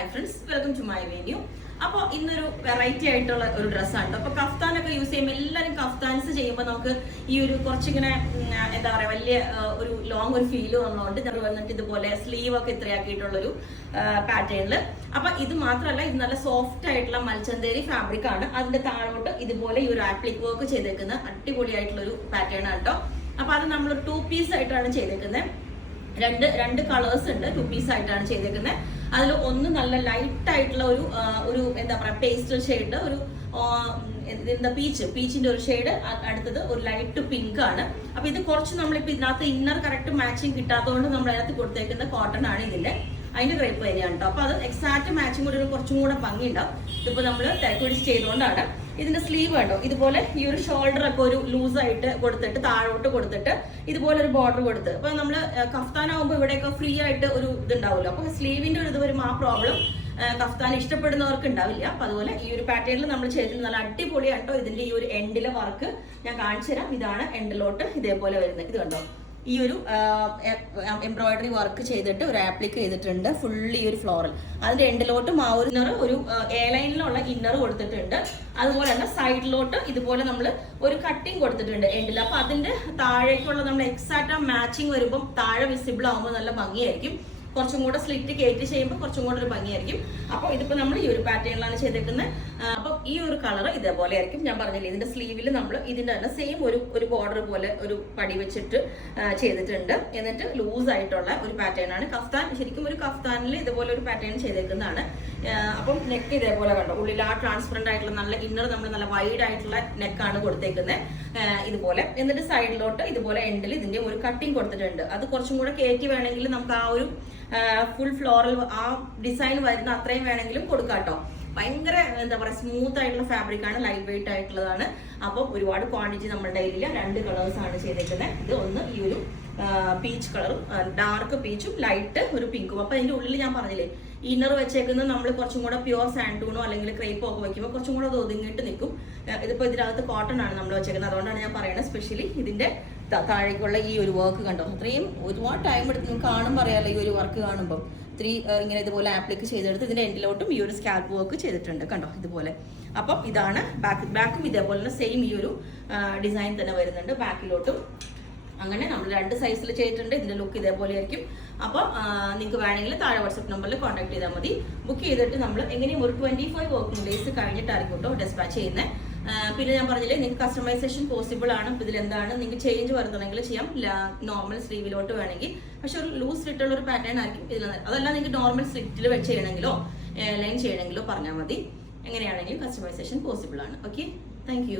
Hi friends, welcome to my video. അപ്പോൾ ഇന്നൊരു variety ആയിട്ടുള്ള ഒരു ഡ്രസ്സാണ്. അപ്പോൾ കഫ്താനൊക്കെ യൂസ് ചെയ്യുമ്പോൾ എല്ലാവരും കഫ്താൻസ് ചെയ്യുമ്പോൾ നമുക്ക് ഈ ഒരു കുറച്ചിങ്ങനെ എന്താ പറയുക വലിയ ഒരു ലോങ് ഒരു ഫീല് വന്നതുകൊണ്ട് നമ്മൾ വന്നിട്ട് ഇതുപോലെ സ്ലീവ് ഒക്കെ ഇത്രയാക്കിയിട്ടുള്ളൊരു പാറ്റേണിൽ. അപ്പം ഇത് മാത്രമല്ല, ഇത് നല്ല സോഫ്റ്റ് ആയിട്ടുള്ള മൽച്ചന്തേരി ഫാബ്രിക് ആണ്. അതിന്റെ താഴോട്ട് ഇതുപോലെ ഈ ഒരു ആപ്ലിക് വർക്ക് ചെയ്തേക്കുന്ന അടിപൊളിയായിട്ടുള്ളൊരു പാറ്റേൺ ആണ് കേട്ടോ. അപ്പൊ അത് നമ്മളൊരു 2 പീസ് ആയിട്ടാണ് ചെയ്തേക്കുന്നത്. രണ്ട് കളേഴ്സ് ഉണ്ട്, 2 പീസ് ആയിട്ടാണ് ചെയ്തേക്കുന്നത്. അതിൽ ഒന്ന് നല്ല ലൈറ്റ് ആയിട്ടുള്ള ഒരു എന്താ പറയാ പേസ്റ്റൽ ഷെയ്ഡ്, ഒരു എന്താ പീച്ചിന്റെ ഒരു ഷെയ്ഡ്, അടുത്തത് ഒരു ലൈറ്റ് പിങ്ക് ആണ്. അപ്പൊ ഇത് കുറച്ച് നമ്മളിപ്പോ ഇതിനകത്ത് ഇന്നർ കറക്റ്റ് മാച്ചിങ് കിട്ടാത്തതുകൊണ്ട് നമ്മൾ അതിനകത്ത് കൊടുത്തേക്കുന്ന കോട്ടൺ ആണ് ഇതിന്റെ. അതിന്റെ ക്രേപ്പ് വരികയാണ് കേട്ടോ. അപ്പൊ അത് എക്സാക്ട് മാച്ചിങ് കൂടി കുറച്ചും കൂടെ ഭംഗി ഉണ്ടാവും. ഇതിപ്പോ നമ്മൾ തിരക്കുപിടിച്ച് ചെയ്തുകൊണ്ടാണ്. ഇതിന്റെ സ്ലീവ് കണ്ടോ, ഇതുപോലെ ഈ ഒരു ഷോൾഡർ ഒക്കെ ഒരു ലൂസ് ആയിട്ട് കൊടുത്തിട്ട് താഴോട്ട് കൊടുത്തിട്ട് ഇതുപോലെ ഒരു ബോർഡർ കൊടുത്ത്. അപ്പൊ നമ്മള് കഫ്താനാവുമ്പോ ഇവിടെയൊക്കെ ഫ്രീ ആയിട്ട് ഒരു ഇതുണ്ടാവുമല്ലോ. അപ്പൊ സ്ലീവിന്റെ ഒരു ഇത് വരും, ആ പ്രോബ്ലം കഫ്താൻ ഇഷ്ടപ്പെടുന്നവർക്ക് ഉണ്ടാവില്ല. അപ്പൊ അതുപോലെ ഈ ഒരു പാറ്റേണിൽ നമ്മൾ ചെയ്തിട്ട് നല്ല അടിപൊളിയാണ് കേട്ടോ. ഇതിന്റെ ഈ ഒരു എൻഡിലെ വർക്ക് ഞാൻ കാണിച്ചു തരാം. ഇതാണ് എൻഡിലോട്ട് ഇതേപോലെ വരുന്നത്. ഇത് കണ്ടോ, ഈ ഒരു എംബ്രോയിഡറി വർക്ക് ചെയ്തിട്ട് ഒരു ആപ്ലിക്ക് ചെയ്തിട്ടുണ്ട് ഫുള്ളി ഈ ഒരു ഫ്ലോറൽ. അതിന്റെ എൻഡിലോട്ടും ആ ഒരു ഇന്നർ, ഒരു എ ലൈനിലുള്ള ഇന്നർ കൊടുത്തിട്ടുണ്ട്. അതുപോലെ തന്നെ സൈഡിലോട്ട് ഇതുപോലെ നമ്മൾ ഒരു കട്ടിങ് കൊടുത്തിട്ടുണ്ട് എൻഡിൽ. അപ്പൊ അതിന്റെ താഴേക്കുള്ള നമ്മൾ എക്സാക്റ്റ് ആ മാച്ചിങ് വരുമ്പോൾ താഴെ വിസിബിൾ ആകുമ്പോൾ നല്ല ഭംഗിയായിരിക്കും. കുറച്ചും കൂടെ സ്ലിറ്റ് കയറ്റി ചെയ്യുമ്പോൾ കുറച്ചും കൂടെ ഒരു ഭംഗിയായിരിക്കും. അപ്പോൾ ഇതിപ്പോ നമ്മൾ ഈ ഒരു പാറ്റേണിലാണ് ചെയ്തേക്കുന്നത്. അപ്പൊ ഈ ഒരു കളർ ഇതേപോലെ ആയിരിക്കും. ഞാൻ പറഞ്ഞില്ലേ, ഇതിന്റെ സ്ലീവിൽ നമ്മൾ ഇതിന്റെ തന്നെ സെയിം ഒരു ബോർഡർ പോലെ ഒരു പടി വെച്ചിട്ട് ചെയ്തിട്ടുണ്ട്. എന്നിട്ട് ലൂസ് ആയിട്ടുള്ള ഒരു പാറ്റേൺ ആണ്. കഫ്താൻ ശരിക്കും ഒരു കഫ്താനിൽ ഇതുപോലെ ഒരു പാറ്റേൺ ചെയ്തേക്കുന്നതാണ്. അപ്പം നെക്ക് ഇതേപോലെ കണ്ടോ, ഉള്ളിൽ ആ ട്രാൻസ്പെറന്റ് ആയിട്ടുള്ള നല്ല ഇന്നർ നമ്മൾ നല്ല വൈഡ് ആയിട്ടുള്ള നെക്കാണ് കൊടുത്തേക്കുന്നത് ഇതുപോലെ. എന്നിട്ട് സൈഡിലോട്ട് ഇതുപോലെ എൻഡിൽ ഇതിന്റെ ഒരു കട്ടിങ് കൊടുത്തിട്ടുണ്ട്. അത് കുറച്ചും കൂടെ കയറ്റി വേണമെങ്കിൽ നമുക്ക് ആ ഒരു ഫുൾ ഫ്ലോറൽ ആ ഡിസൈൻ വരുന്ന അത്രയും വേണമെങ്കിലും കൊടുക്കാം കേട്ടോ. ഭയങ്കര എന്താ പറയുക സ്മൂത്ത് ആയിട്ടുള്ള ഫാബ്രിക് ആണ്, ലൈറ്റ് വെയിറ്റ് ആയിട്ടുള്ളതാണ്. അപ്പോൾ ഒരുപാട് ക്വാണ്ടിറ്റി നമ്മുടെ കയ്യിലില്ല. 2 കളേഴ്സ് ആണ് ചെയ്തേക്കുന്നത്. ഇത് ഒന്ന് ഈ ഒരു പീച്ച് കളറും, ഡാർക്ക് പീച്ചും ലൈറ്റ് ഒരു പിങ്കും. അപ്പൊ അതിന്റെ ഉള്ളിൽ ഞാൻ പറഞ്ഞില്ലേ, ഇന്നർ വെച്ചേക്കുന്നത് നമ്മൾ കുറച്ചും കൂടെ പ്യുവർ സാൻഡൂണോ അല്ലെങ്കിൽ ക്രേപ്പോ ഒക്കെ വെക്കുമ്പോൾ കുറച്ചും കൂടെ ഒതുങ്ങിയിട്ട് നിൽക്കും. ഇതിപ്പോ ഇതിനകത്ത് കോട്ടൺ ആണ് നമ്മൾ വെച്ചേക്കുന്നത്. അതുകൊണ്ടാണ് ഞാൻ പറയുന്നത് സ്പെഷ്യലി ഇതിന്റെ താഴേക്കുള്ള ഈ ഒരു വർക്ക് കണ്ടോ, അത്രയും ഒരുപാട് ടൈം എടുത്ത് നിങ്ങൾക്ക് കാണുമ്പോൾ അറിയാലോ. ഈ ഒരു വർക്ക് കാണുമ്പോൾ ഇങ്ങനെ ഇതുപോലെ ആപ്ലിക്ക് ചെയ്തെടുത്ത് ഇതിന്റെ എൻഡിലോട്ടും ഈ ഒരു സ്കാൽപ്പ് വർക്ക് ചെയ്തിട്ടുണ്ട് കണ്ടോ ഇതുപോലെ. അപ്പം ഇതാണ് ബാക്കും ഇതേപോലെ തന്നെ സെയിം ഈ ഒരു ഡിസൈൻ തന്നെ വരുന്നുണ്ട് ബാക്കിലോട്ടും. അങ്ങനെ നമ്മൾ 2 സൈസിൽ ചെയ്തിട്ടുണ്ട്. ഇതിന്റെ ലുക്ക് ഇതേപോലെ ആയിരിക്കും. അപ്പോൾ നിങ്ങൾക്ക് വേണമെങ്കിൽ താഴെ വാട്സ്ആപ്പ് നമ്പറിൽ കോൺടാക്ട് ചെയ്താൽ മതി. ബുക്ക് ചെയ്തിട്ട് നമ്മൾ എങ്ങനെയും ഒരു 25 വർക്കിംഗ് ഡേയ്സ് കഴിഞ്ഞിട്ടായിരിക്കും കേട്ടോ ഡെസ്പാച്ച് ചെയ്യുന്നത്. പിന്നെ ഞാൻ പറഞ്ഞില്ലേ, നിങ്ങൾക്ക് കസ്റ്റമൈസേഷൻ പോസിബിൾ ആണ്. ഇപ്പം ഇതിലെന്താണ് നിങ്ങൾക്ക് ചേഞ്ച് വരുത്തണമെങ്കിൽ ചെയ്യാം. നോർമൽ സ്ലീവിലോട്ട് വേണമെങ്കിൽ, പക്ഷെ ഒരു ലൂസ് സ്ലിറ്റുള്ള ഒരു പാറ്റേൺ ആയിരിക്കും ഇതിൽ. അതല്ല നിങ്ങൾക്ക് നോർമൽ സ്ലിറ്റിൽ വെച്ച് ചെയ്യണമെങ്കിലോ ലൈൻ ചെയ്യണമെങ്കിലോ പറഞ്ഞാൽ മതി. എങ്ങനെയാണെങ്കിലും കസ്റ്റമൈസേഷൻ പോസിബിൾ ആണ്. Okay, thank